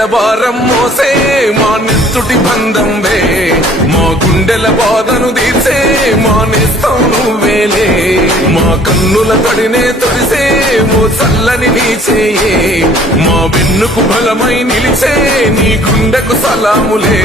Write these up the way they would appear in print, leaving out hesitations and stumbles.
వేల భారం మోసే మా నెత్తుటి బంధంవే మా గుండెల బాధను తీర్చే మా నేస్తం నువ్వేలే మా కన్నుల తడినే తొడిసే ఓ చల్లని నీ చేయే మా వెన్నుకు బలమై నిలిచే నీ గుండెకు సలాములే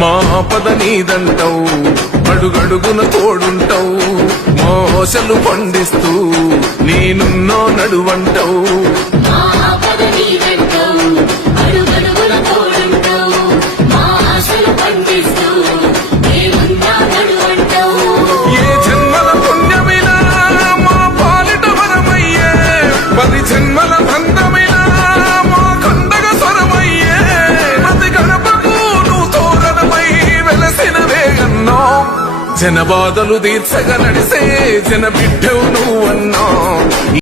మా పద నీదంటావు అడుగడుగున తోడుంటావు మోసలు పండిస్తూ నేనున్నో నడువంటావు ఏ జన్మల పుణ్యమినా మా పాలిట వరమయ్యే 10 జన్మల బంధమినా మా కండగ స్వరమయ్యే ప్రతి గడపకు నువ్వు తోరణమై వెలసినవే అన్నో జన బాధలు తీర్చగా నడిసే జన బిడ్డవు నువ్వన్నా